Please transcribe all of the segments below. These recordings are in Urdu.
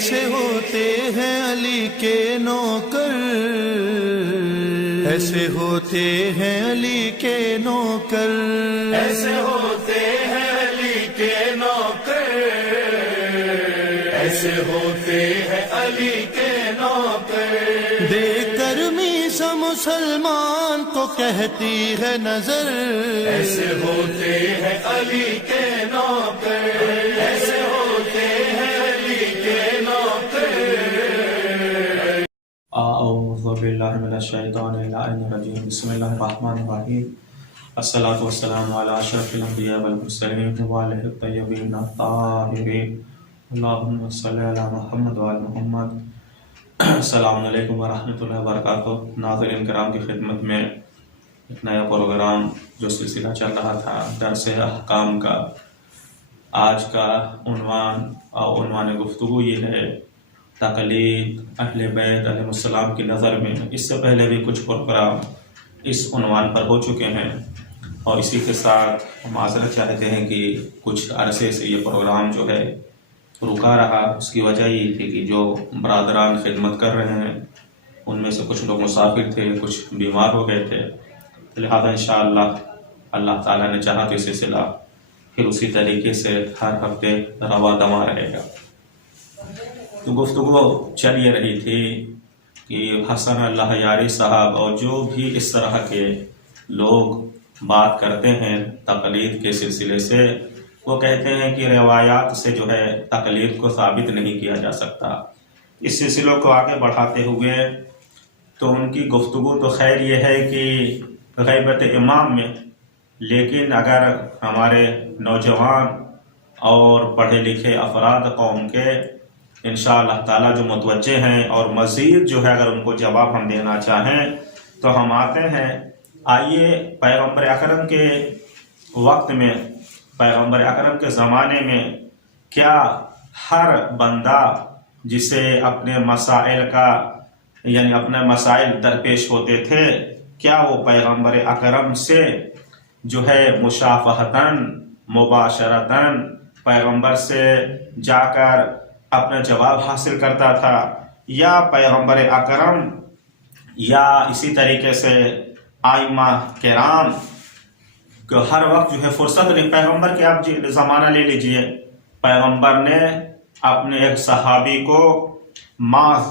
ایسے ہوتے ہیں علی کے نوکر، ایسے ہوتے ہیں علی کے نوکر، ایسے ہوتے ہیں علی کے نوکر، ایسے ہوتے ہیں علی کے نوکر۔ دے کر میسا مسلمان کو کہتی ہے نظر، ایسے ہوتے ہیں علی کے نوکر، ایسے ہوتے ہیں علی کے نوکر۔ اعوذ باللہ من الشیطان الرجیم، بسم اللہ الرحمن الرحیم، الصلاۃ والسلام علی اشرف الانبیاء والمرسلین وعلیہ الطیبین الطاہرین، اللہم صلی علی محمد وعلی محمد۔ السلام علیکم ورحمۃ اللہ وبرکاتہ۔ ناظرین کرام کی خدمت میں ایک نیا پروگرام جو سلسلہ چل رہا تھا درس احکام کا، آج کا عنوان گفتگو یہ ہے تقلید اہل بیت علیہ السلام کی نظر میں۔ اس سے پہلے بھی کچھ پروگرام اس عنوان پر ہو چکے ہیں، اور اسی کے ساتھ معذرت چاہتے ہیں کہ کچھ عرصے سے یہ پروگرام جو ہے رکا رہا۔ اس کی وجہ یہ تھی کہ جو برادران خدمت کر رہے ہیں ان میں سے کچھ لوگ مسافر تھے، کچھ بیمار ہو گئے تھے، لہذا انشاءاللہ اللہ تعالیٰ نے چاہا تو یہ سلسلہ پھر اسی طریقے سے ہر ہفتے رواں دواں رہے گا۔ تو گفتگو چل یہ رہی تھی کہ حسن اللہ یاری صاحب اور جو بھی اس طرح کے لوگ بات کرتے ہیں تقلید کے سلسلے سے، وہ کہتے ہیں کہ روایات سے جو ہے تقلید کو ثابت نہیں کیا جا سکتا۔ اس سلسلے کو آگے بڑھاتے ہوئے تو ان کی گفتگو تو خیر یہ ہے کہ غیبت امام میں، لیکن اگر ہمارے نوجوان اور پڑھے لکھے افراد قوم کے انشاءاللہ تعالیٰ جو متوجہ ہیں اور مزید جو ہے اگر ان کو جواب ہم دینا چاہیں تو ہم آتے ہیں۔ آئیے پیغمبر اکرم کے وقت میں، پیغمبر اکرم کے زمانے میں کیا ہر بندہ جسے اپنے مسائل کا اپنے مسائل درپیش ہوتے تھے، کیا وہ پیغمبر اکرم سے جو ہے مشافہتاً مباشرتاً پیغمبر سے جا کر اپنا جواب حاصل کرتا تھا، یا پیغمبر اکرم یا اسی طریقے سے ائمہ کرام کہ ہر وقت جو ہے فرصت نہیں۔ پیغمبر کے آپ زمانہ لے لیجئے، پیغمبر نے اپنے ایک صحابی کو معاذ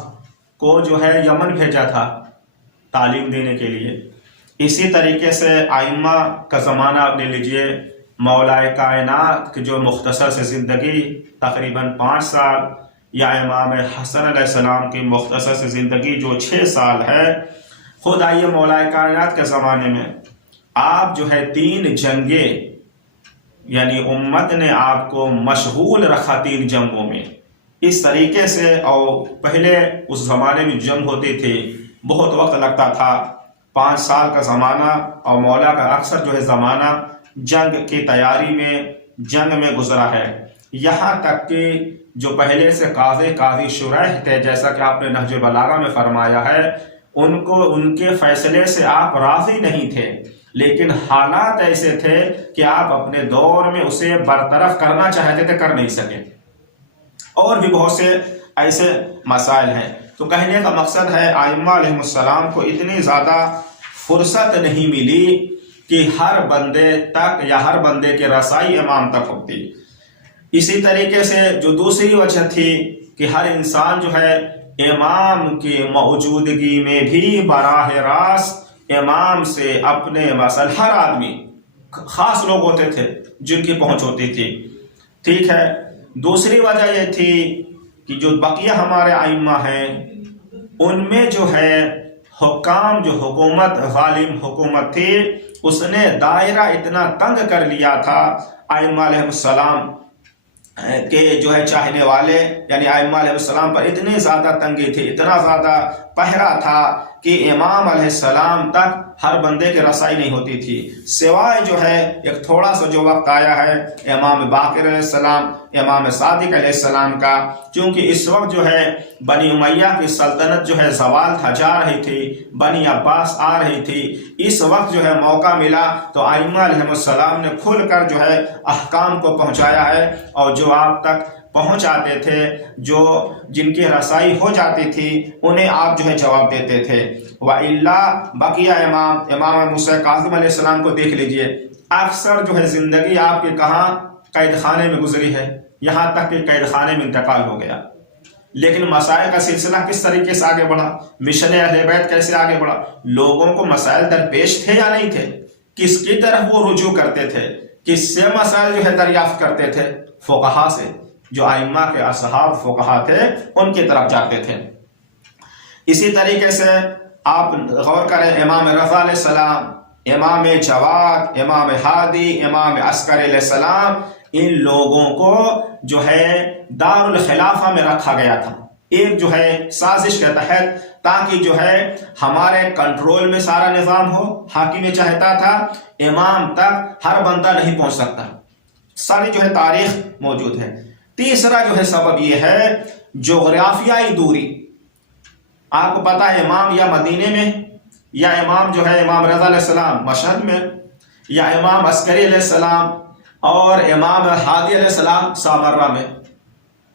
کو جو ہے یمن بھیجا تھا تعلیم دینے کے لیے۔ اسی طریقے سے ائمہ کا زمانہ آپ لے لیجئے، مولا کائنات کی جو مختصر سے زندگی تقریباً 5 سال، یا امام حسن علیہ السلام کی مختصر سے زندگی جو 6 سال ہے۔ خود آئیے مولا کائنات کے زمانے میں آپ جو ہے 3 جنگیں، یعنی امت نے آپ کو مشغول رکھا 3 جنگوں میں اس طریقے سے۔ اور پہلے اس زمانے میں جنگ ہوتی تھی، بہت وقت لگتا تھا، 5 سال کا زمانہ، اور مولا کا اکثر جو ہے زمانہ جنگ کی تیاری میں، جنگ میں گزرا ہے۔ یہاں تک کہ جو پہلے سے قاضی شریح تھے، جیسا کہ آپ نے نہج البلاغہ میں فرمایا ہے، ان کو ان کے فیصلے سے آپ راضی نہیں تھے، لیکن حالات ایسے تھے کہ آپ اپنے دور میں اسے برطرف کرنا چاہتے تھے، کر نہیں سکے۔ اور بھی بہت سے ایسے مسائل ہیں۔ تو کہنے کا مقصد ہے ائمہ علیہ السلام کو اتنی زیادہ فرصت نہیں ملی کہ ہر بندے تک یا ہر بندے کے رسائی امام تک ہوتی۔ اسی طریقے سے جو دوسری وجہ تھی کہ ہر انسان جو ہے امام کی موجودگی میں بھی براہ راست امام سے اپنے مسائل، ہر آدمی، خاص لوگ ہوتے تھے جن کی پہنچ ہوتی تھی، ٹھیک ہے۔ دوسری وجہ یہ تھی کہ جو بقیہ ہمارے ائمہ ہیں ان میں جو ہے حکام، جو حکومت، غالب حکومت تھی، اس نے دائرہ اتنا تنگ کر لیا تھا ائمہ علیہ السلام کہ جو ہے چاہنے والے، یعنی ائمہ علیہ السلام پر اتنی زیادہ تنگی تھی، اتنا زیادہ پہرا تھا کہ امام علیہ السلام تک ہر بندے کی رسائی نہیں ہوتی تھی، سوائے جو ہے ایک تھوڑا سا جو وقت آیا ہے امام باقر علیہ السلام، امام صادق علیہ السلام کا، چونکہ اس وقت جو ہے بنی امیہ کی سلطنت جو ہے زوال تھا، جا رہی تھی، بنی عباس آ رہی تھی۔ اس وقت جو ہے موقع ملا تو ائمہ علیہ السلام نے کھل کر جو ہے احکام کو پہنچایا ہے، اور جو آپ تک پہنچ آتے تھے، جو جن کی رسائی ہو جاتی تھی انہیں آپ جو ہے جواب دیتے تھے۔ وَإِلَّا بقیہ امام موسیٰ کاظم علیہ السلام کو دیکھ لیجئے، اکثر جو ہے زندگی آپ کی کہاں قید خانے میں گزری ہے، یہاں تک کہ قید خانے میں انتقال ہو گیا، لیکن مسائل کا سلسلہ کس طریقے سے آگے بڑھا، مشن اہل بیت کیسے آگے بڑھا، لوگوں کو مسائل درپیش تھے یا نہیں تھے، کس کی طرف وہ رجوع کرتے تھے، کس سے مسائل جو ہے دریافت کرتے تھے، فقہا سے، جو ائمہ کے اصحاب فقہا تھے ان کی طرف جاتے تھے۔ اسی طریقے سے آپ غور کریں، امام رضا علیہ السلام، امام جواد، امام ہادی، امام عسکری علیہ السلام، ان لوگوں کو جو ہے دارالخلافہ میں رکھا گیا تھا، ایک جو ہے سازش کے تحت، تاکہ جو ہے ہمارے کنٹرول میں سارا نظام ہو۔ حاکم یہ چاہتا تھا امام تک ہر بندہ نہیں پہنچ سکتا، ساری جو ہے تاریخ موجود ہے۔ تیسرا جو ہے سبب یہ ہے جغرافیائی دوری۔ آپ کو پتا ہے امام یا مدینے میں، یا امام جو ہے امام رضا علیہ السلام مشہد میں، یا امام عسکری علیہ السلام اور امام ہادی علیہ السلام سامرہ میں،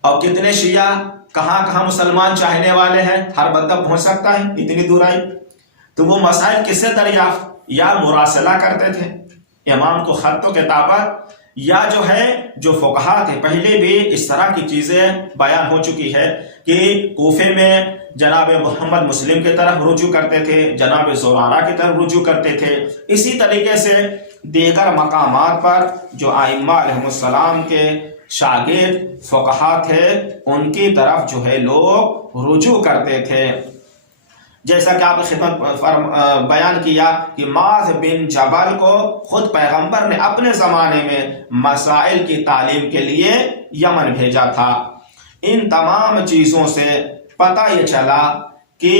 اور کتنے شیعہ کہاں کہاں مسلمان چاہنے والے ہیں، ہر بندہ پہنچ سکتا ہے اتنی دور آئی۔ تو وہ مسائل کس سے دریافت، یا مراسلہ کرتے تھے امام کو خط و کتابت، یا جو ہے جو فقہا تھے، پہلے بھی اس طرح کی چیزیں بیان ہو چکی ہے کہ کوفے میں جناب محمد مسلم کی طرف رجوع کرتے تھے، جناب زرارہ کی طرف رجوع کرتے تھے۔ اسی طریقے سے دیگر مقامات پر جو ائمہ علیہ السلام کے شاگرد فقہا تھے ان کی طرف جو ہے لوگ رجوع کرتے تھے۔ جیسا کہ آپ نے خدمت بیان کیا کہ معاذ بن جبل کو خود پیغمبر نے اپنے زمانے میں مسائل کی تعلیم کے لیے یمن بھیجا تھا۔ ان تمام چیزوں سے پتہ یہ چلا کہ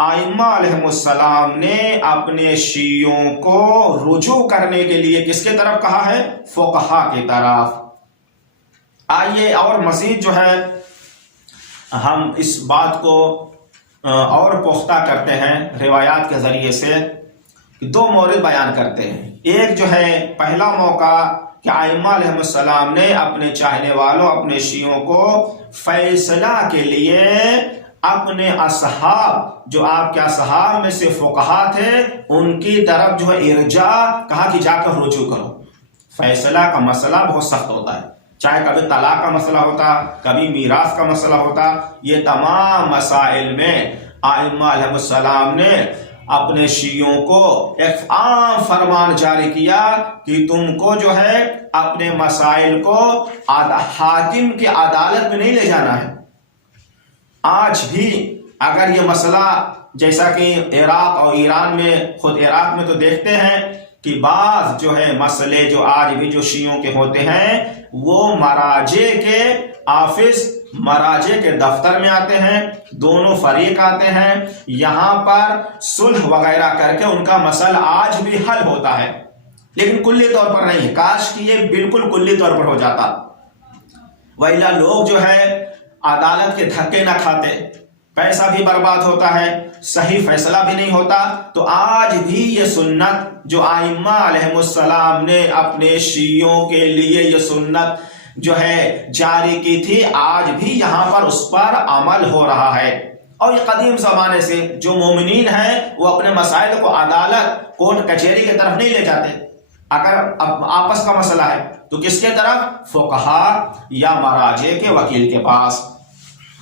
ائمہ علیہ السلام نے اپنے شیعوں کو رجوع کرنے کے لیے کس کی طرف کہا ہے؟ فقہا کی طرف۔ آئیے اور مزید جو ہے ہم اس بات کو اور پختہ کرتے ہیں روایات کے ذریعے سے، دو مورد بیان کرتے ہیں۔ ایک جو ہے پہلا موقع کہ ائمہ علیہ السلام نے اپنے چاہنے والوں، اپنے شیعوں کو فیصلہ کے لیے اپنے اصحاب، جو آپ کے اصحاب میں سے فقہا تھے، ان کی طرف جو ہے ارجاع، کہا کہ جا کر رجوع کرو۔ فیصلہ کا مسئلہ بہت سخت ہوتا ہے، چاہے کبھی طلاق کا مسئلہ ہوتا، کبھی میراث کا مسئلہ ہوتا، یہ تمام مسائل میں ائمہ علیہ السلام نے اپنے شیعوں کو ایک عام فرمان جاری کیا کہ تم کو جو ہے اپنے مسائل کو حاکم کی عدالت میں نہیں لے جانا ہے۔ آج بھی اگر یہ مسئلہ، جیسا کہ عراق اور ایران میں، خود عراق میں تو دیکھتے ہیں کہ بعض جو ہے مسئلے جو آج بھی جو شیعوں کے ہوتے ہیں وہ مراجع کے آفس، مراجع کے دفتر میں آتے ہیں، دونوں فریق آتے ہیں، یہاں پر صلح وغیرہ کر کے ان کا مسئلہ آج بھی حل ہوتا ہے، لیکن کلی طور پر نہیں ہے۔ کاش کہ یہ بالکل کلی طور پر ہو جاتا، وإلا لوگ جو ہے عدالت کے دھکے نہ کھاتے، پیسہ بھی برباد ہوتا ہے، صحیح فیصلہ بھی نہیں ہوتا۔ تو آج بھی یہ سنت جو ائمہ علیہ السلام نے اپنے شیعوں کے لیے یہ سنت جو ہے جاری کی تھی، آج بھی یہاں پر اس پر عمل ہو رہا ہے۔ اور یہ قدیم زمانے سے جو مومنین ہیں وہ اپنے مسائل کو عدالت، کورٹ کچہری کی طرف نہیں لے جاتے۔ اگر آپس کا مسئلہ ہے تو کس کے طرف؟ فقہا یا مراجع کے وکیل کے پاس۔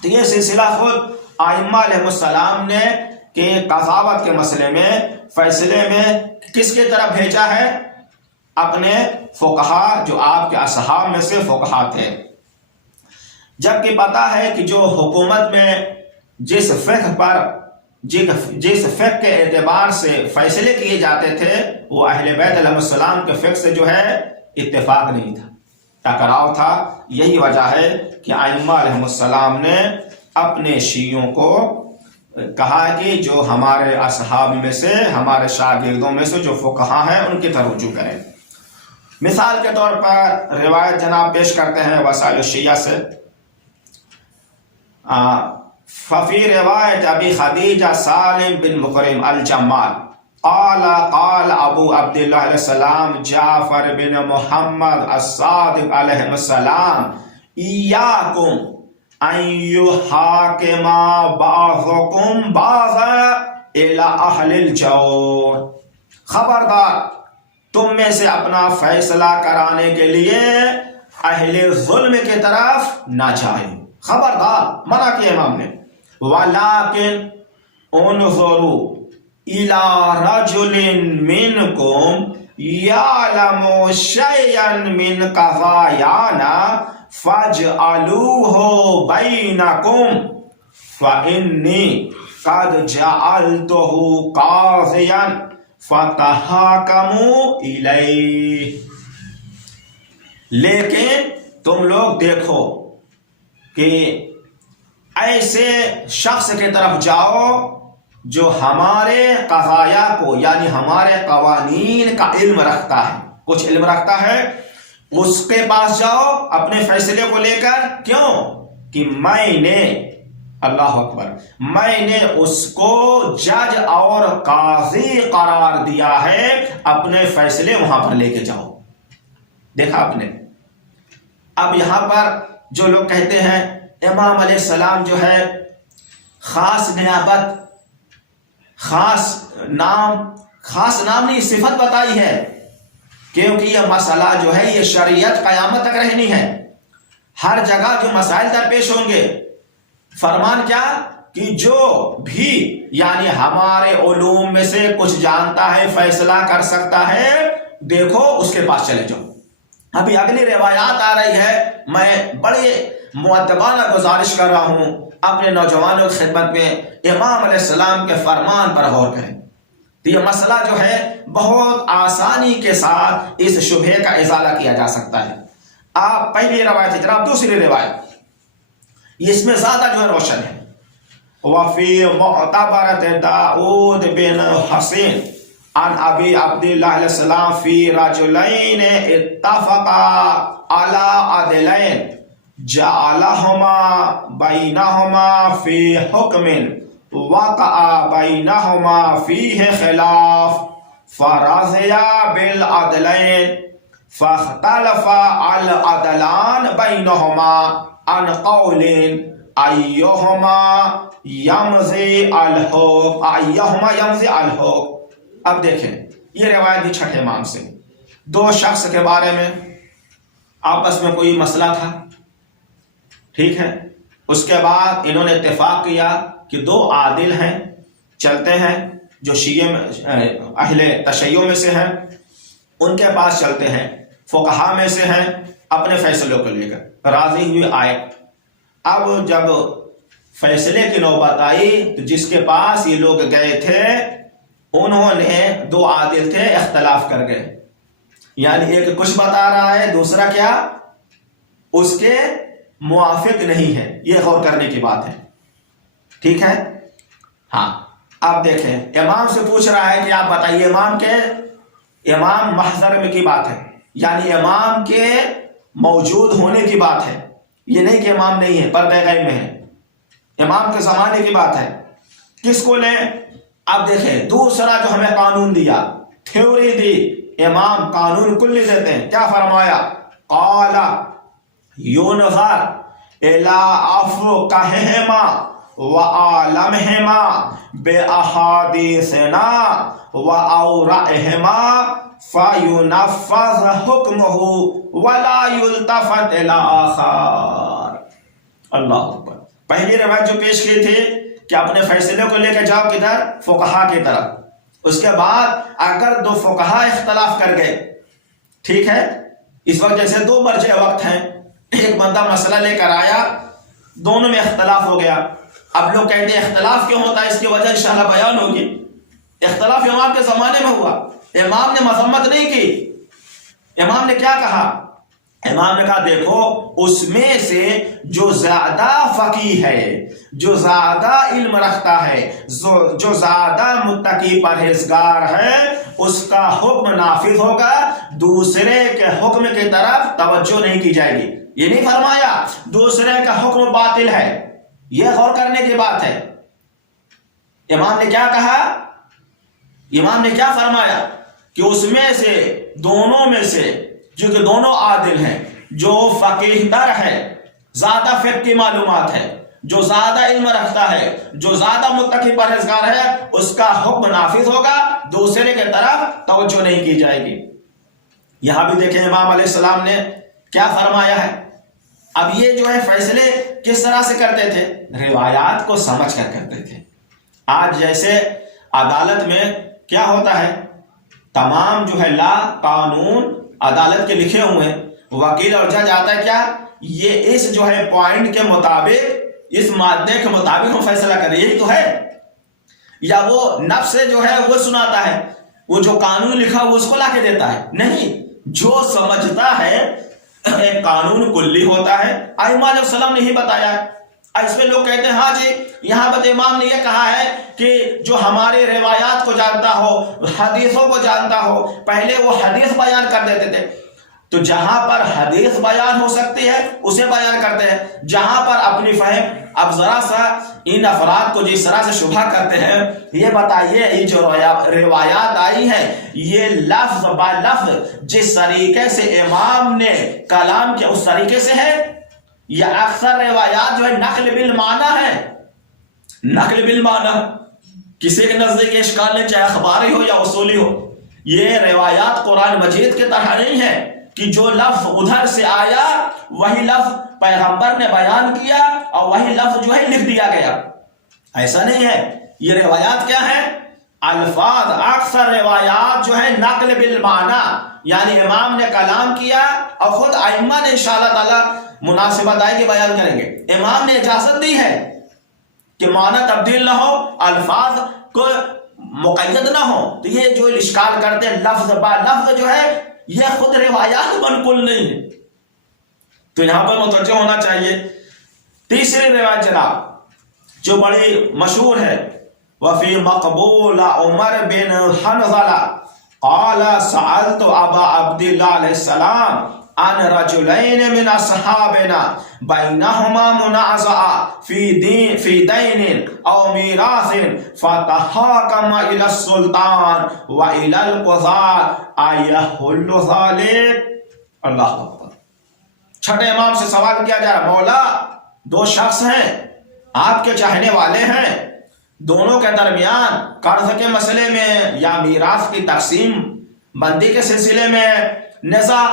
تو یہ سلسلہ خود ائمہ علیہ السلام نے کہ قضاوت کے مسئلے میں، فیصلے میں کس کی طرف بھیجا ہے؟ اپنے فقہا، جو آپ کے اصحاب میں سے فقہا تھے۔ جبکہ پتہ ہے کہ جو حکومت میں جس فقہ پر، جس فقہ کے اعتبار سے فیصلے کیے جاتے تھے، وہ اہل بیت علیہ السلام کے فقہ سے جو ہے اتفاق نہیں تھا، ٹکراؤ تھا۔ یہی وجہ ہے کہ ائمہ علیہ السلام نے اپنے شیعوں کو کہا کہ جو ہمارے اصحاب میں سے، ہمارے شاگردوں میں سے جو فقہا ہیں ان کی طرف رجوع کریں۔ مثال کے طور پر روایت جناب پیش کرتے ہیں وسائل الشیعہ سے، ففی روایت ابی خدیجہ سالم بن مکرم الجمال قال ابو عبداللہ علیہ السلام جعفر بن محمد الصادق علیہ السلام ایاکم ان یحاکما بعضکم بعضا الی اہل الجور، خبردار تم میں سے اپنا فیصلہ کرانے کے لیے اہل ظلم کی طرف نہ جائے، خبردار منع کیا امام نے۔ ولیکن انظروا الی رجل منکم یعلم شیئا من قضایانا فاجعلوہ بینکم فانی قد جعلتہ قاضیا فتحاکموا الیہ۔ لیکن تم لوگ دیکھو کہ ایسے شخص کی طرف جاؤ جو ہمارے قضایا کو یعنی ہمارے قوانین کا علم رکھتا ہے، کچھ علم رکھتا ہے، اس کے پاس جاؤ اپنے فیصلے کو لے کر۔ کیوں کہ میں نے، اللہ اکبر، میں نے اس کو جج اور قاضی قرار دیا ہے، اپنے فیصلے وہاں پر لے کے جاؤ۔ دیکھا آپ نے؟ اب یہاں پر جو لوگ کہتے ہیں امام علیہ السلام جو ہے خاص نیابت، خاص نام نہیں، صفت بتائی ہے، کیونکہ یہ مسئلہ جو ہے یہ شریعت قیامت تک رہنی ہے، ہر جگہ جو مسائل درپیش ہوں گے۔ فرمان کیا کہ جو بھی یعنی ہمارے علوم میں سے کچھ جانتا ہے، فیصلہ کر سکتا ہے، دیکھو اس کے پاس چلے جاؤ۔ ابھی اگلی روایات آ رہی ہے، میں بڑے مؤدبانہ گزارش کر رہا ہوں اپنے نوجوانوں کی خدمت میں، امام علیہ السلام کے فرمان پر غور کریں تو یہ مسئلہ جو ہے بہت آسانی کے ساتھ اس شبہے کا ازالہ کیا جا سکتا ہے۔ آپ پہلی روایت جناب، دوسری روایت اس میں زیادہ جو ہے روشن ہے۔ وفی معتبرت داؤد بن حسین عن ابی عبداللہ علیہ السلام فی رجلین اتفقا علی عدلین جعلہما بینہما فی حکم وقع بینہما فیہ خلاف فرضیا بالعدلین فاختلفا العدلان بینہما عن قول ایہما یمضی الحکم۔ اب دیکھیں یہ روایت بھی چھٹے امام سے، دو شخص کے بارے میں آپس میں کوئی مسئلہ تھا، ٹھیک ہے، اس کے بعد انہوں نے اتفاق کیا کہ دو عادل ہیں، چلتے ہیں، جو شیعہ میں اہل تشیع میں سے ہیں ان کے پاس چلتے ہیں، فقہا میں سے ہیں، اپنے فیصلوں کو لے کر راضی ہوئے آئے۔ اب جب فیصلے کی نوبت آئی تو جس کے پاس یہ لوگ گئے تھے انہوں نے، دو عادل تھے، اختلاف کر گئے، یعنی ایک کچھ بتا رہا ہے، دوسرا کیا اس کے موافق نہیں ہے۔ یہ غور کرنے کی بات ہے، ٹھیک ہے۔ ہاں اب دیکھیں امام سے پوچھ رہا ہے کہ آپ بتائیے، امام محضر میں کی بات ہے، یعنی امام کے موجود ہونے کی بات ہے، یہ نہیں کہ امام نہیں ہے، پردہ غیب میں ہے، امام کے زمانے کی بات ہے۔ کس کو لیں؟ اب دیکھیں دوسرا جو ہمیں قانون دیا، تھیوری دی، امام قانون کلی دیتے ہیں، کیا فرمایا؟ قال ينظر الى افقههما وعالمهما باحاديثنا واورائهما فينفذ حكمه ولا يلتفت الى آخر۔ اللہ اکبر۔ پہلی روایت جو پیش کی تھی کہ اپنے فیصلے کو لے کے جاؤ کدھر؟ فقہا کی طرف۔ اس کے بعد اگر دو فقہا اختلاف کر گئے، ٹھیک ہے، اس وقت جیسے دو مرجع وقت ہیں، ایک بندہ مسئلہ لے کر آیا، دونوں میں اختلاف ہو گیا۔ اب لوگ کہتے ہیں اختلاف کیوں ہوتا ہے، اس کی وجہ انشاءاللہ بیان ہوگی۔ اختلاف امام کے زمانے میں ہوا، امام نے مذمت نہیں کی، امام نے کیا کہا؟ امام نے کہا دیکھو اس میں سے جو زیادہ فقیہ ہے، جو زیادہ علم رکھتا ہے، جو زیادہ متقی پرہیزگار ہے، اس کا حکم نافذ ہوگا، دوسرے کے حکم کی طرف توجہ نہیں کی جائے گی۔ یہ نہیں فرمایا دوسرے کا حکم باطل ہے، یہ غور کرنے کی بات ہے۔ امام نے کیا کہا؟ امام نے کیا فرمایا کہ اس میں سے، دونوں میں سے، جو کہ دونوں عادل ہیں، جو فقیہ تر ہے، زیادہ فقہ کی معلومات ہے، جو زیادہ علم رکھتا ہے، جو زیادہ متقی پرہیزگار ہے، اس کا حکم نافذ ہوگا، دوسرے کے طرف توجہ نہیں کی جائے گی۔ یہاں بھی دیکھیں امام علیہ السلام نے کیا فرمایا ہے۔ اب یہ جو ہے فیصلے کس طرح سے کرتے تھے؟ روایات کو سمجھ کر کرتے تھے۔ آج جیسے عدالت میں کیا ہوتا ہے، تمام جو ہے لا قانون عدالت کے لکھے ہوئے ہیں، وکیل اور جج آتا ہے کیا، یہ اس جو ہے پوائنٹ کے مطابق، اس مادے کے مطابق ہم فیصلہ کریں، یہی تو ہے، یا وہ نفس سے جو ہے وہ سناتا ہے، وہ جو قانون لکھا وہ اس کو لا کے دیتا ہے؟ نہیں، جو سمجھتا ہے ایک قانون کلی ہوتا ہے، ائمہ علیہ السلام نے ہی بتایا ہے۔ اس میں لوگ کہتے ہیں ہاں جی یہاں پر امام نے یہ کہا ہے کہ جو ہمارے روایات کو جانتا ہو، حدیثوں کو جانتا ہو، پہلے وہ حدیث بیان کر دیتے تھے، تو جہاں پر حدیث بیان ہو سکتی ہے اسے بیان کرتے ہیں، جہاں پر اپنی فہم۔ اب ذرا سا ان افراد کو جس طرح سے شبہ کرتے ہیں، یہ بتائیے یہ جو روایات آئی ہیں یہ لفظ با لفظ جس طریقے سے امام نے کلام کیا اس طریقے سے ہے، یا اکثر روایات جو ہے نقل بالمعنی ہے؟ نقل بالمعنی کسی کے نزدیک اشکال نہیں، چاہے اخباری ہو یا اصولی ہو، یہ روایات قرآن مجید کی طرح نہیں ہے کہ جو لفظ ادھر سے آیا وہی لفظ پیغمبر نے بیان کیا اور وہی لفظ جو ہے لکھ دیا گیا، ایسا نہیں ہے۔ یہ روایات کیا ہے؟ الفاظ، اکثر روایات جو ہے نقل بالمعنی، یعنی امام نے کلام کیا اور خود ائمہ نے انشاءاللہ تعالی مناسبت آئے گی بیان کریں گے، امام نے اجازت دی ہے کہ معنی تبدیل نہ ہو، الفاظ کو مقید نہ ہو، تو یہ جو اشکال کرتے ہیں لفظ با لفظ جو ہے یہ خود روایات منقول نہیں ہے، تو یہاں پر متوجہ ہونا چاہیے۔ تیسری روایت جناب جو بڑی مشہور ہے، وفی مقبول عمر بن حنظلہ قال سألت ابا عبداللہ علیہ السلام عن رجلین من اصحابنا بینہما منازعہ فی دین او میراث فتحاکم الی السلطان و الی القضاء ایحل ذلک۔ اللہ اکبر۔ چھٹے امام سے سوال کیا جا رہا، مولا دو شخص ہیں، آپ کے چاہنے والے ہیں، دونوں کے درمیان قرض کے مسئلے میں یا میراث کی تقسیم بندی کے سلسلے میں نزاع،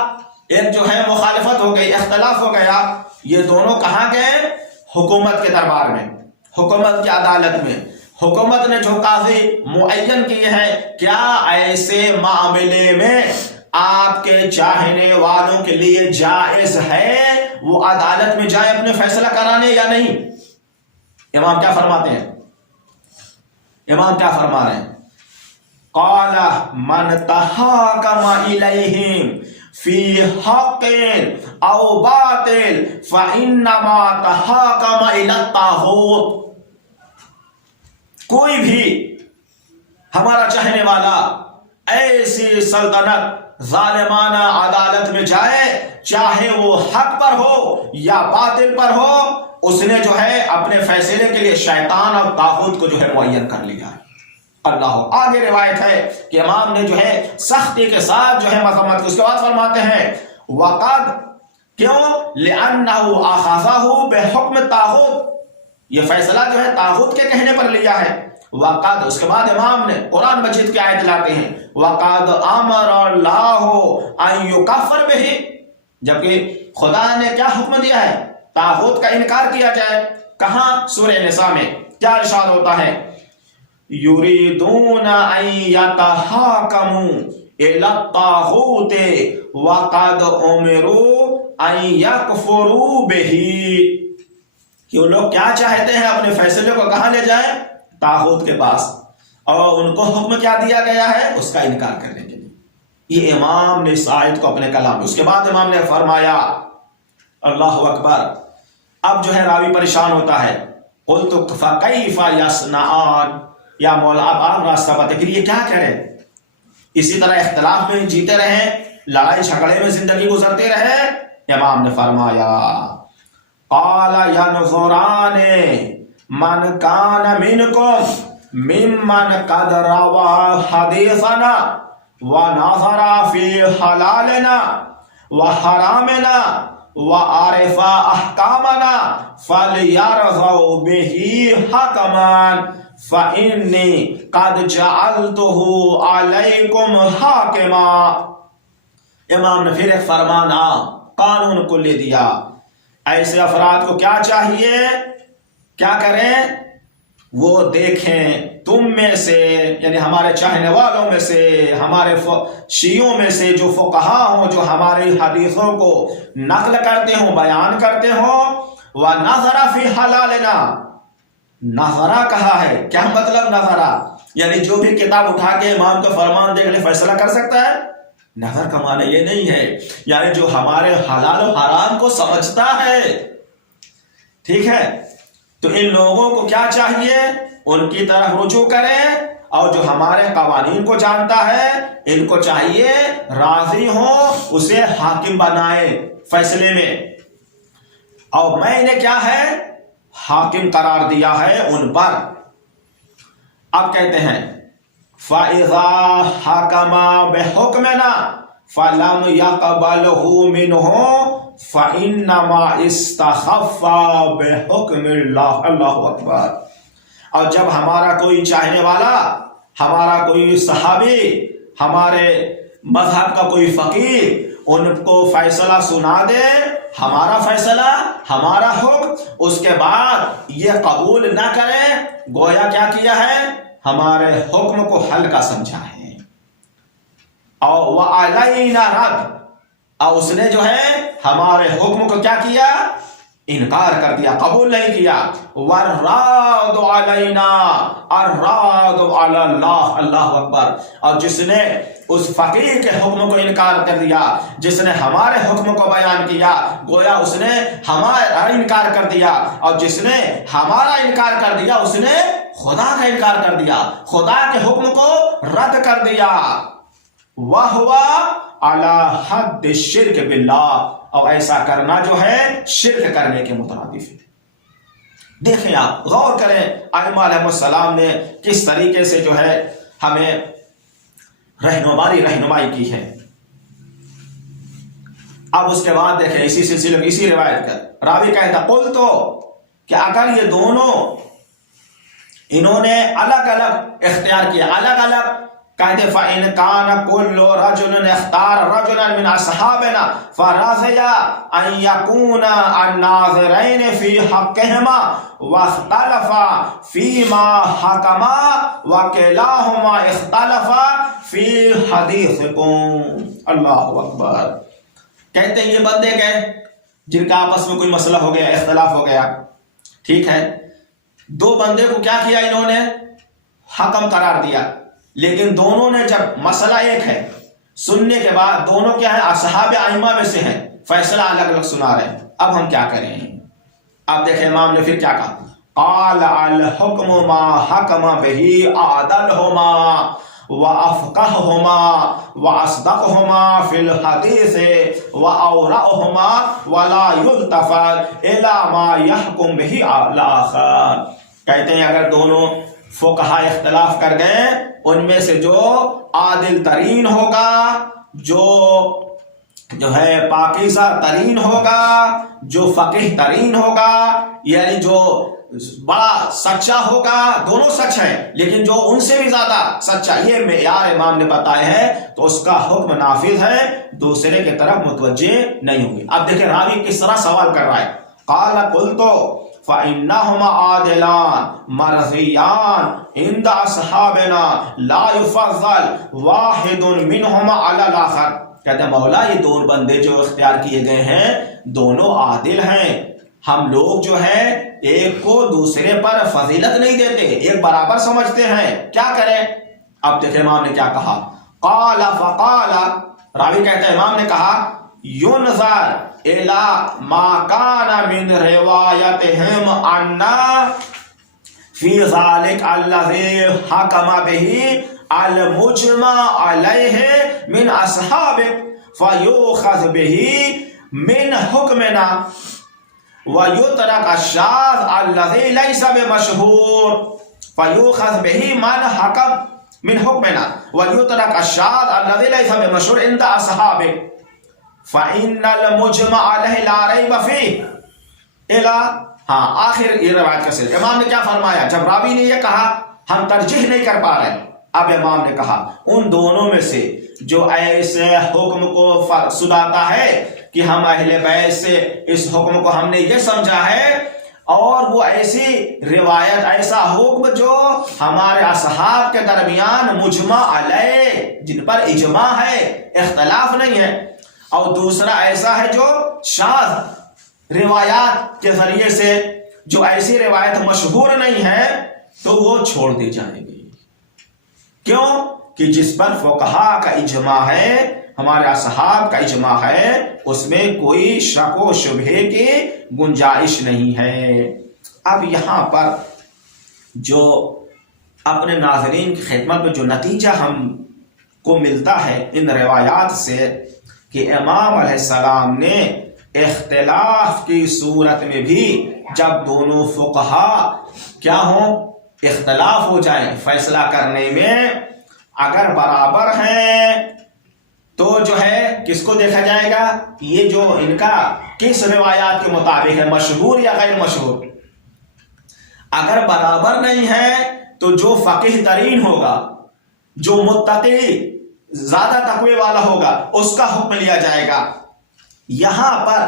ایک جو ہے مخالفت ہو گئی، اختلاف ہو گیا، یہ دونوں کہاں گئے؟ حکومت کے دربار میں، حکومت کی عدالت میں۔ حکومت نے جو قاضی معین کیے ہیں، کیا ایسے معاملے میں آپ کے چاہنے والوں کے لیے جائز ہے وہ عدالت میں جائیں اپنے فیصلہ کرانے یا نہیں؟ امام کیا فرماتے ہیں؟ امام کیا فرما رہے ہیں؟ قال من تحاکم الیہم فی حق او باطل فانما تحاکم الی الطاغوت۔ کوئی بھی ہمارا چاہنے والا ایسی سلطنت ظالمانہ عدالت میں جائے، چاہے وہ حق پر ہو یا باطل پر ہو، اس نے جو ہے اپنے فیصلے کے لیے شیطان اور طاغوت کو جو ہے معین کر لیا ہے۔ اللہ آگے روایت ہے کہ امام نے جو ہے سختی کے ساتھ جو ہے مذمت کی، اس کے بعد فرماتے ہیں وقد، کیوں؟ لأنه اخذه بحکم الطاغوت، یہ فیصلہ جو ہے طاغوت کے کہنے پر لیا ہے۔ وقد، اس کے بعد امام نے قرآن مجید کی آیت لاتے ہیں وقد امر اللہ ان یکفر بہ، جبکہ خدا نے کیا حکم دیا ہے؟ طاغوت کا انکار کیا جائے۔ کہاں؟ سورہ نساء میں کیا ارشاد ہوتا ہے؟ یریدون ان یتحاکموا الی الطاغوت وقد امروا ان یکفروا بہ، کہ وہ لوگ کیا چاہتے ہیں؟ اپنے فیصلے کو کہاں لے جائیں؟ طاغوت کے پاس، اور ان کو حکم کیا دیا گیا ہے؟ اس کا انکار کرنے کے لیے۔ یہ امام نے اس آیت کو اپنے کلام میں، اس کے بعد امام نے فرمایا اللہ اکبر، اب جو ہے راوی پریشان ہوتا ہے، قلت فکیف یصنعان، یا مولا اب آپ راستہ بتائیں کہ یہ کیا کرے؟ اسی طرح اختلاف میں جیتے رہیں، لڑائی جھگڑے میں زندگی گزرتے رہے؟ امام نے فرمایا قال ینظران من کان منکم ممن قد روا حدیثنا ونظر فی حلالنا وحرامنا وعرف احکامنا فلیرضوا به حکما فانی قد جعلته علیکم حاکما۔ امام نے پھر ایک فرمان قانون کو لے دیا، ایسے افراد کو کیا چاہیے، کیا کریں، وہ دیکھیں تم میں سے، یعنی ہمارے چاہنے والوں میں سے، ہمارے شیعوں میں سے جو فقہا ہوں، جو ہماری حدیثوں کو نقل کرتے ہوں، بیان کرتے ہوں، وَنَظَرَ فِي حَلَالِنَا، نظرہ کہا ہے، کیا مطلب نظرہ، یعنی جو بھی کتاب اٹھا کے امام کا فرمان دیکھ لے فیصلہ کر سکتا ہے۔ نظر کا معنی یہ نہیں ہے، یعنی جو ہمارے حلال و حرام کو سمجھتا ہے، ٹھیک ہے، تو ان لوگوں کو کیا چاہیے، ان کی طرف رجوع کریں، اور جو ہمارے قوانین کو جانتا ہے ان کو چاہیے راضی ہوں، اسے حاکم بنائے فیصلے میں، اور میں نے کیا ہے، حاکم قرار دیا ہے ان پر۔ اب کہتے ہیں فَإِذَا حَكَمَ بِحُكْمِنَا فَلَمْ يَقْبَلْهُ مِنْهُ فَإِنَّمَا اسْتَخَفَّ بِحُكْمِ اللَّهِ۔ اللہ اکبر۔ اور جب ہمارا کوئی چاہنے والا، ہمارا کوئی صحابی، ہمارے مذہب کا کوئی فقیر ان کو فیصلہ سنا دے، ہمارا فیصلہ، ہمارا حکم، اس کے بعد یہ قبول نہ کریں، گویا کیا کیا ہے، ہمارے حکم کو ہلکا سمجھا ہے، اور وَعَلَيْنَا رَدْ، اور اس نے جو ہے ہمارے حکم کو کیا کیا، انکار کر دیا، قبول نہیں کیا۔ وَالرَّادُ عَلَيْنَا الرَّادُ عَلَى اللَّهِ۔ اللہ اکبر۔ اور جس نے اس فقیر کے حکم کو انکار کر دیا، جس نے ہمارے حکم کو بیان کیا، گویا اس نے ہمارا انکار کر دیا، اور جس نے ہمارا انکار کر دیا اس نے خدا کا انکار کر دیا، خدا کے حکم کو رد کر دیا۔ وَهُوَ عَلَى حَدِّ الشِّرْكِ بِاللَّهِ، اور ایسا کرنا جو ہے شرک کرنے کے مترادف ہے۔ دیکھیں آپ غور کریں ائمہ علیہ السلام نے کس طریقے سے جو ہے ہمیں رہنمائی کی ہے۔ اب اس کے بعد دیکھیں اسی سلسلے میں اسی روایت کا راوی کہتا قل تو کہ اگر یہ دونوں انہوں نے الگ الگ اختیار کیا، الگ الگ کہتے فَإِنْ كَانَ كُلُّ رَجُلٍ اخْتَارَ رَجُلًا مِنْ أَصْحَابِنَا فَرَضِيَ أَنْ يَكُونَ النَّاظِرَيْنِ فِي حَقِّهِمَا وَاخْتَلَفَا فِي مَا حَكَمَا وَكِلَاهُمَا اخْتَلَفَا فِي حَدِيثِكُمْ۔ اللہ اکبر۔ کہتے ہیں یہ بندے گئے جن کا آپس میں کوئی مسئلہ ہو گیا، اختلاف ہو گیا، ٹھیک ہے، دو بندے کو کیا کیا انہوں نے، حکم قرار دیا، لیکن دونوں نے جب مسئلہ ایک ہے، سننے کے بعد دونوں کیا ہے، اصحاب ائمہ میں سے ہیں، فیصلہ الگ الگ سنا رہے ہیں، اب ہم کیا کریں۔ اب دیکھیں امام نے پھر کیا کہا، قال الحکم ما حکم به اعدلهما وافقههما واصدقهما في الحديث واورعهما ولا يلتفت الى ما يحكم به الاخر۔ کہتے ہیں اگر دونوں فقہا اختلاف کر گئے، ان میں سے جو عادل ترین ہوگا، جو ہے پاکیزہ ترین ہوگا، جو فقیہ ترین ہوگا، یعنی جو بڑا سچا ہوگا، دونوں سچ ہیں لیکن جو ان سے بھی زیادہ سچا، یہ معیار امام نے بتایا ہے، تو اس کا حکم نافذ ہے، دوسرے کی طرف متوجہ نہیں ہوگی۔ اب دیکھیں راوی کس طرح سوال کر رہا ہے، قال قلت فَإِنَّهُمَا عَادِلَانِ مَرْضِيَّانِ عِنْدَ أَصْحَابِنَا لَا يُفَضَّلُ وَاحِدٌ مِّنْهُمَا عَلَى الْآخَرِ۔ کہتے ہیں مولا یہ دونوں بندے جو اختیار کیے گئے ہیں دونوں عادل ہیں، ہم لوگ جو ہے ایک کو دوسرے پر فضیلت نہیں دیتے، ایک برابر سمجھتے ہیں، کیا کریں۔ اب دیکھیں امام نے کیا کہا، قال فقال، راوی کہتا ہے امام نے کہا ينظر الى ما كان من روايتهم عنا في ذلك الذي حكم به المجمع عليه من اصحابه فيؤخذ به من حكمنا ويترك الشاذ الذي ليس بمشهور فيؤخذ به من حكم من حكمنا ويترك الشاذ الذي ليس بمشهور عند اصحابه۔ فَإِنَّ الْمُجْمَعَ عَلَيْهِ لَا رَيْبَ فِيهِ إِلَى آخر یہ روایت کا سلسلہ۔ امام نے کیا فرمایا؟ جب راوی نے یہ کہا ہم ترجیح نہیں کر پا رہے، اب امام نے کہا ان دونوں میں سے جو ایسے حکم کو سناتا ہے کہ ہم اہل بیت سے اس حکم کو ہم نے یہ سمجھا ہے، اور وہ ایسی روایت ایسا حکم جو ہمارے اصحاب کے درمیان مجمع علیہ، جن پر اجماع ہے، اختلاف نہیں ہے، اور دوسرا ایسا ہے جو شاذ روایات کے ذریعے سے جو ایسی روایت مشہور نہیں ہے تو وہ چھوڑ دی جائے گی۔ کیوں کہ جس پر فقہا کا اجماع ہے، ہمارے اصحاب کا اجماع ہے، اس میں کوئی شک و شبہے کی گنجائش نہیں ہے۔ اب یہاں پر جو اپنے ناظرین کی خدمت میں جو نتیجہ ہم کو ملتا ہے ان روایات سے کہ امام علیہ السلام نے اختلاف کی صورت میں بھی جب دونوں فقہا کیا ہوں اختلاف ہو جائیں فیصلہ کرنے میں، اگر برابر ہیں تو جو ہے کس کو دیکھا جائے گا؟ یہ جو ان کا کس روایات کے مطابق ہے، مشہور یا غیر مشہور۔ اگر برابر نہیں ہے تو جو فقیہ ترین ہوگا، جو متقی زیادہ تقوی والا ہوگا، اس کا حکم لیا جائے گا۔ یہاں پر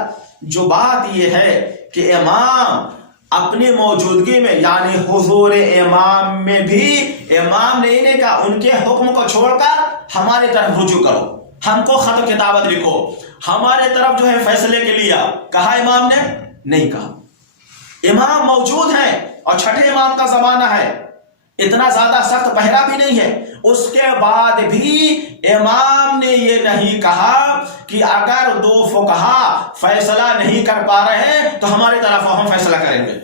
جو بات یہ ہے کہ امام اپنی موجودگی میں یعنی حضور امام میں بھی امام نے انہیں کہا ان کے حکم کو چھوڑ کر ہماری طرف رجوع کرو، ہم کو خط کتابت لکھو، ہمارے طرف جو ہے فیصلے کے لیے کہا امام نے نہیں کہا۔ امام موجود ہیں اور چھٹے امام کا زمانہ ہے، اتنا زیادہ سخت پہرا بھی نہیں ہے، اس کے بعد بھی امام نے یہ نہیں کہا کہ اگر دو فقہا فیصلہ نہیں کر پا رہے ہیں تو ہماری طرف ہم فیصلہ کریں گے۔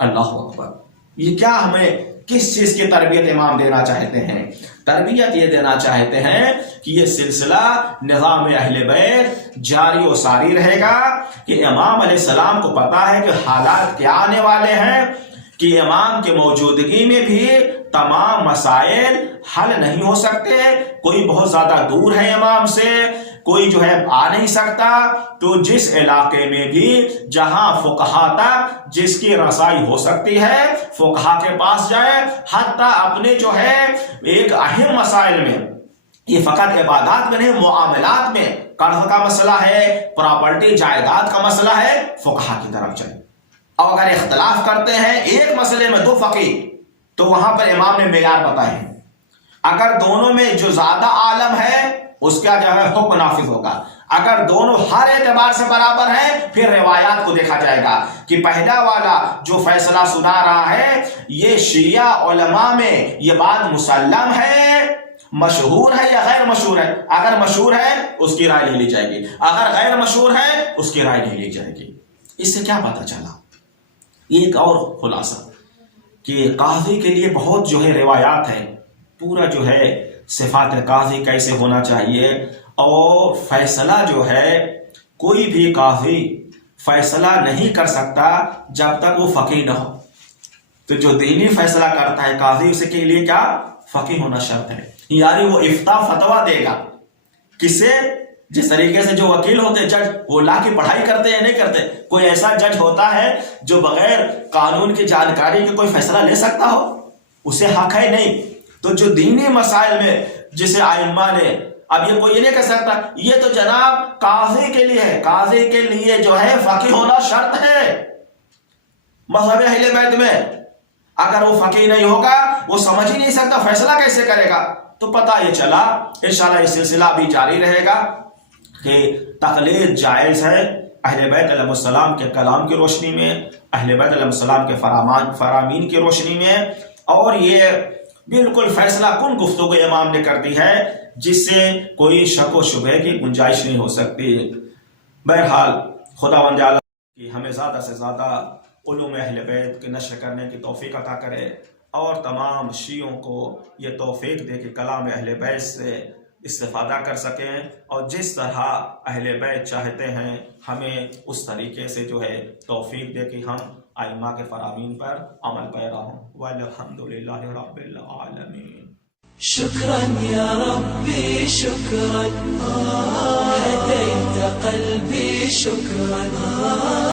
اللہ اکبر! یہ کیا ہمیں کس چیز کی تربیت امام دینا چاہتے ہیں؟ تربیت یہ دینا چاہتے ہیں کہ یہ سلسلہ نظام اہل بیت جاری و ساری رہے گا، کہ امام علیہ السلام کو پتا ہے کہ حالات کیا آنے والے ہیں، کہ امام کی موجودگی میں بھی تمام مسائل حل نہیں ہو سکتے، کوئی بہت زیادہ دور ہے امام سے، کوئی جو ہے آ نہیں سکتا، تو جس علاقے میں بھی جہاں فقہا تک جس کی رسائی ہو سکتی ہے فقہا کے پاس جائے، حتیٰ اپنے جو ہے ایک اہم مسائل میں، یہ فقط عبادات میں نہیں، معاملات میں، قرض کا مسئلہ ہے، پراپرٹی جائیداد کا مسئلہ ہے، فقہا کی طرف جائے۔ اور اگر اختلاف کرتے ہیں ایک مسئلے میں دو فقیہ تو وہاں پر امام نے معیار بتائے ہیں، اگر دونوں میں جو زیادہ عالم ہے اس کا جو ہے حکم نافذ ہوگا، اگر دونوں ہر اعتبار سے برابر ہیں پھر روایات کو دیکھا جائے گا کہ پہلا والا جو فیصلہ سنا رہا ہے یہ شیعہ علماء میں یہ بات مسلم ہے، مشہور ہے یا غیر مشہور ہے۔ اگر مشہور ہے اس کی رائے نہیں لی جائے گی، اگر غیر مشہور ہے اس کی رائے نہیں لی جائے گی۔ اس سے کیا پتہ چلا؟ ایک اور خلاصہ کہ قاضی کے لیے بہت جو ہے روایات ہیں، پورا جو ہے صفات قاضی کیسے ہونا چاہیے، اور فیصلہ جو ہے کوئی بھی قاضی فیصلہ نہیں کر سکتا جب تک وہ فقیہ نہ ہو۔ تو جو دینی فیصلہ کرتا ہے قاضی اسے کے لیے کیا فقیہ ہونا شرط ہے، یعنی وہ افتاء فتویٰ دے گا۔ کسے؟ جس طریقے سے جو وکیل ہوتے جج وہ لا کی پڑھائی کرتے ہیں نہیں کرتے، کوئی ایسا جج ہوتا ہے جو بغیر قانون کی جانکاری کے کوئی فیصلہ لے سکتا ہو؟ اسے حق ہے نہیں۔ تو جو دینی مسائل میں جسے ائمہ نے، اب یہ کوئی یہ نہیں کہہ سکتا یہ تو جناب قاضی کے لیے ہے، قاضی کے لیے جو ہے فقیہ ہونا شرط ہے۔ مذہب اہل بیت میں اگر وہ فقیہ نہیں ہوگا وہ سمجھ ہی نہیں سکتا فیصلہ کیسے کرے گا۔ تو پتہ یہ چلا انشاءاللہ یہ سلسلہ بھی جاری رہے گا کہ تقلید جائز ہے اہل بیت علیہ السلام کے کلام کی روشنی میں، اہل بیت علیہ السلام کے فرامین کی روشنی میں، اور یہ بالکل فیصلہ کن گفتگو امام نے کر دی ہے جس سے کوئی شک و شبہ کی گنجائش نہیں ہو سکتی۔ بہرحال خداوند عالم کہ ہمیں زیادہ سے زیادہ علوم اہل بیت کی نشر کرنے کی توفیق عطا کرے، اور تمام شیعوں کو یہ توفیق دے کہ کلام اہل بیت سے استفادہ کر سکیں، اور جس طرح اہل بیت چاہتے ہیں ہمیں اس طریقے سے جو ہے توفیق دے کہ ہم ائمہ کے فرامین پر عمل پیرا ہوں۔ والحمدللہ رب العالمین۔ شكرا يا ربي شكرا هديت قلبي شكرا